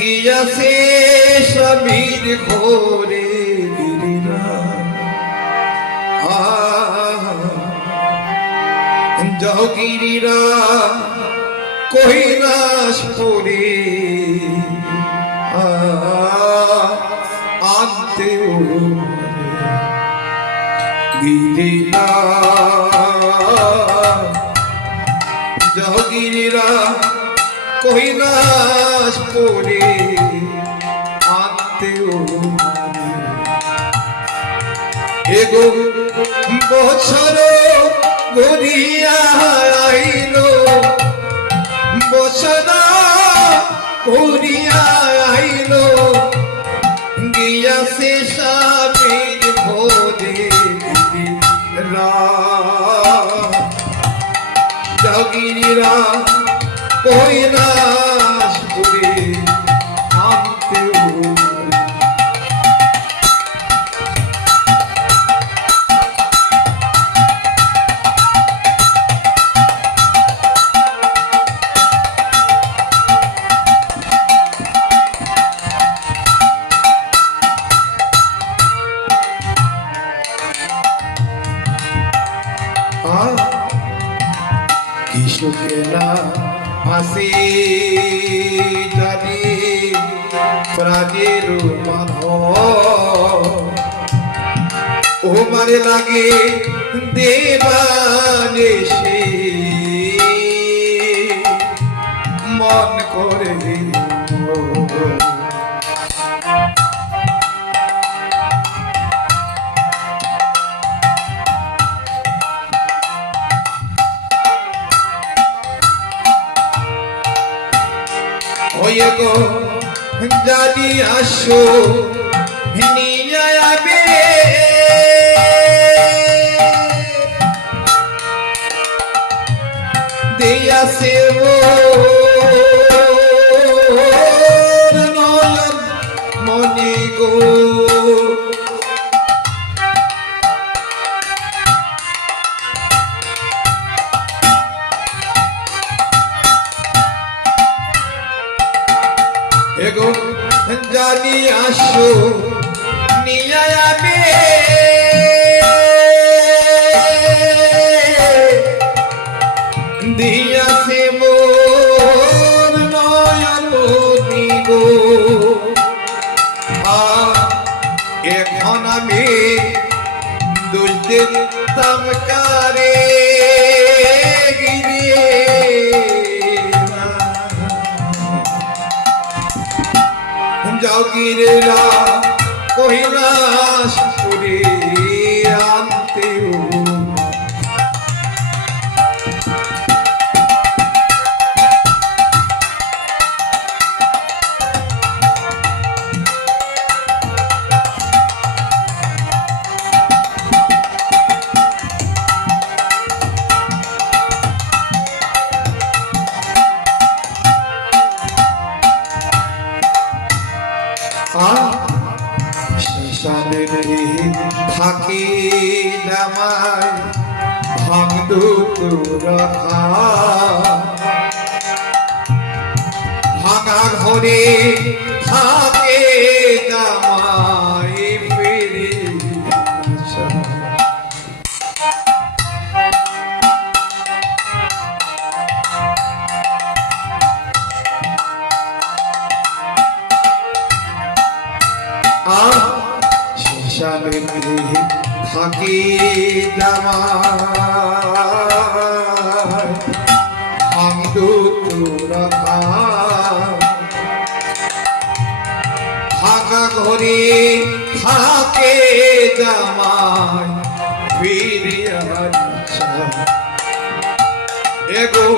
গিয়াছে সমীর ঘোরে গিরিরা। আহা পরে। আনতে গিরিরা জগিরিরা কহিলাস পরে আনতে এগো বছর ঘুরিয়া আইল বছর ঘুরিয়া জগিরা কৈলাস কৃষ্ণকেলা হাসি জানি প্রাণের ও মারে লাগে দেবানেশে মন করে ওয়ে গো। জানি আসো নিয়ে মনে গো। আসো নিয়ে যাবে দিয়াছে মোর নয়ন দিব। এখন আমি দুলতে তামকারে গিরিয়ে। জগিরেরা কহিলাস করে শ্মশানে থাকি নামায় ভাঙদু রখা ভাঙা ঘরে থাকে শ্মশানে থাকি জামাই ভাঙদু রখা ভাঙা ঘরে থাকে আসা এগো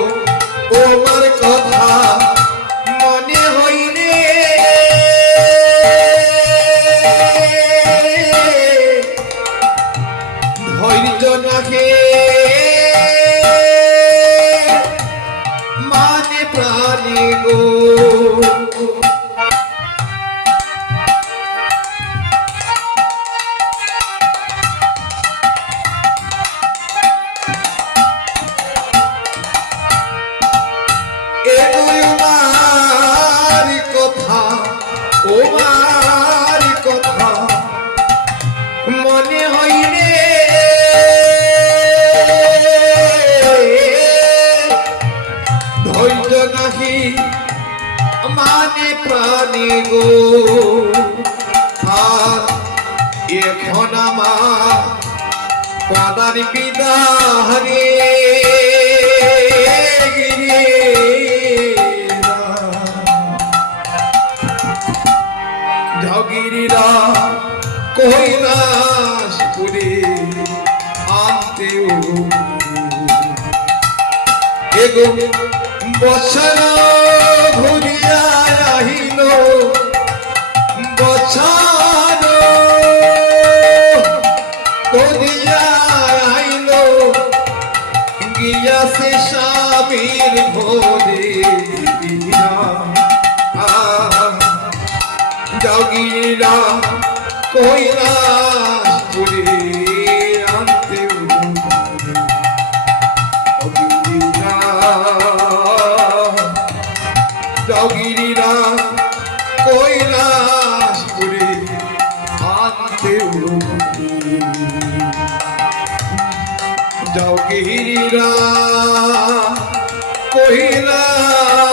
ও মার Nucky! গো। এখন আমার পদার বিদাহারে ঝগিরিরা কৈলাস পুরে আনতেও এগো বছর স্বামীর ভোরে জগিরা কৈলাস পুরে আনতে জগিরা কৈলাস পুরে